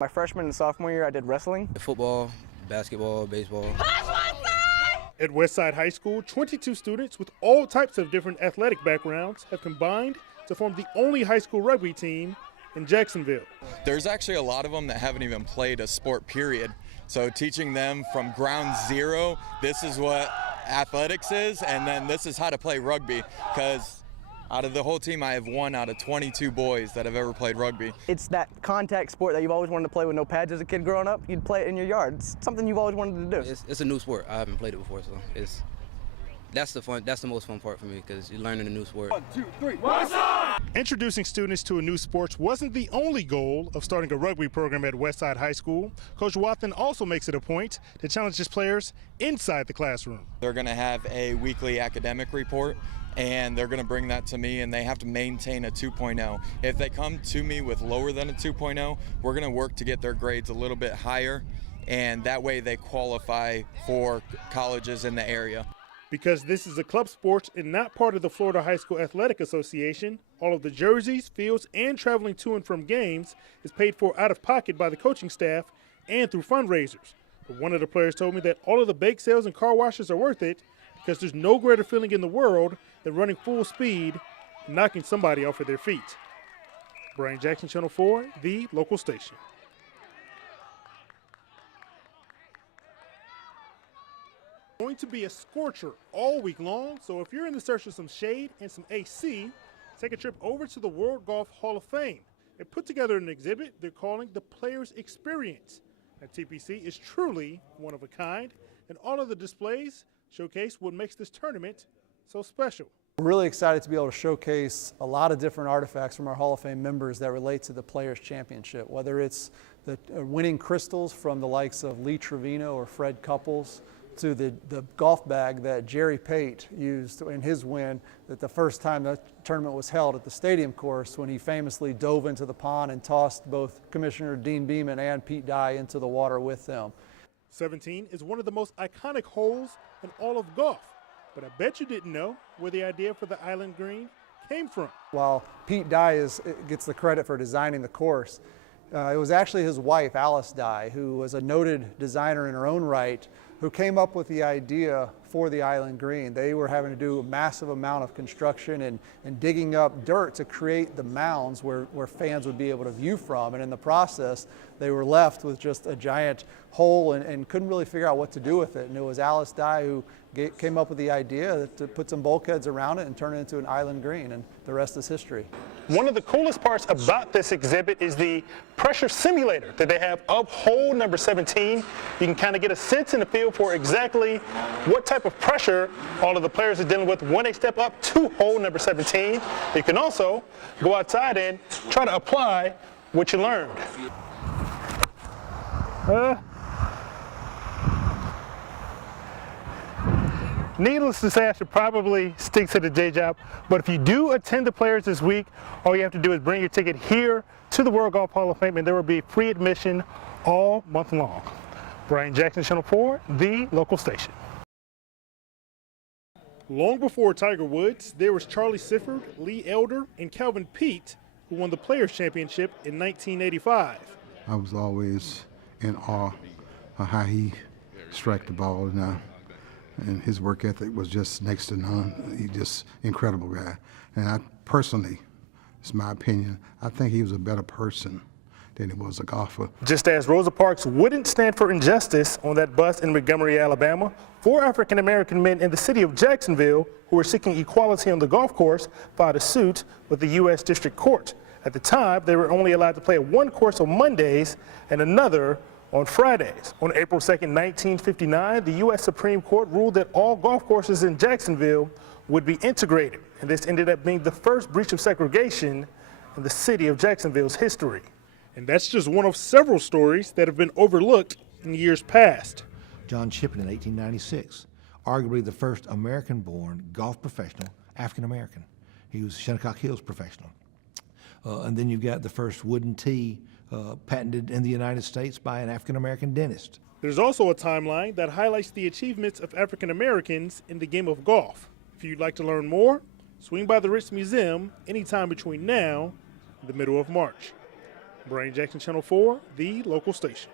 My freshman and sophomore year, I did wrestling. Football, basketball, baseball. At Westside High School, 22 students with all types of different athletic backgrounds have combined to form the only high school rugby team in Jacksonville. There's actually a lot of them that haven't even played a sport, period. So teaching them from ground zero, this is what athletics is, and then this is how to play rugby, because out of the whole team, I have 1 out of 22 boys that have ever played rugby. It's that contact sport that you've always wanted to play with no pads as a kid growing up. You'd play it in your yard. It's something you've always wanted to do. It's a new sport. I haven't played it before, so that's the most fun part for me, because you're learning a new sport. 1, 2, 3, what's up? Introducing students to a new sport wasn't the only goal of starting a rugby program at Westside High School. Coach Watson also makes it a point to challenge his players inside the classroom. They're going to have a weekly academic report, and they're going to bring that to me, and they have to maintain a 2.0. If they come to me with lower than a 2.0, we're going to work to get their grades a little bit higher, and that way they qualify for colleges in the area. Because this is a club sport and not part of the Florida High School Athletic Association, all of the jerseys, fields, and traveling to and from games is paid for out of pocket by the coaching staff and through fundraisers. But one of the players told me that all of the bake sales and car washes are worth it, because there's no greater feeling in the world than running full speed and knocking somebody off of their feet. Brian Jackson, Channel 4, the local station. Going to be a scorcher all week long, so if you're in the search of some shade and some AC, take a trip over to the World Golf Hall of Fame. They put together an exhibit they're calling the Players Experience. And TPC is truly one of a kind, and all of the displays showcase what makes this tournament so special. We're really excited to be able to showcase a lot of different artifacts from our Hall of Fame members that relate to the Players Championship, whether it's the winning crystals from the likes of Lee Trevino or Fred Couples, to the golf bag that Jerry Pate used in his win at the first time the tournament was held at the stadium course, when he famously dove into the pond and tossed both Commissioner Dean Beeman and Pete Dye into the water with them. 17 is one of the most iconic holes in all of golf, but I bet you didn't know where the idea for the island green came from. While Pete Dye gets the credit for designing the course, it was actually his wife, Alice Dye, who was a noted designer in her own right, who came up with the idea for the island green. They were having to do a massive amount of construction and digging up dirt to create the mounds where fans would be able to view from. And in the process, they were left with just a giant hole and couldn't really figure out what to do with it. And it was Alice Dye who came up with the idea to put some bulkheads around it and turn it into an island green, and the rest is history. One of the coolest parts about this exhibit is the pressure simulator that they have of hole number 17. You can kind of get a sense and a feel for exactly what type of pressure all of the players are dealing with when they step up to hole number 17. You can also go outside and try to apply what you learned. Needless to say, I should probably stick to the day job, but if you do attend the Players this week, all you have to do is bring your ticket here to the World Golf Hall of Fame, and there will be free admission all month long. Brian Jackson, Channel 4, the local station. Long before Tiger Woods, there was Charlie Sifford, Lee Elder, and Calvin Peete, who won the Players Championship in 1985. I was always in awe of how he struck the ball, and his work ethic was just next to none. He's just incredible guy. And I personally, it's my opinion, I think he was a better person than he was a golfer. Just as Rosa Parks wouldn't stand for injustice on that bus in Montgomery, Alabama, 4 African-American men in the city of Jacksonville who were seeking equality on the golf course filed a suit with the U.S. District Court. At the time, they were only allowed to play at one course on Mondays and another on Fridays. On April 2nd, 1959, the U.S. Supreme Court ruled that all golf courses in Jacksonville would be integrated, and this ended up being the first breach of segregation in the city of Jacksonville's history. And that's just one of several stories that have been overlooked in years past. John Chippen in 1896, arguably the first American-born golf professional, African-American. He was Shinnecock Hills professional. And then you've got the first wooden tee patented in the United States by an African-American dentist. There's also a timeline that highlights the achievements of African Americans in the game of golf. If you'd like to learn more, swing by the Ritz Museum anytime between now and the middle of March. Brian Jackson, Channel 4, the local station.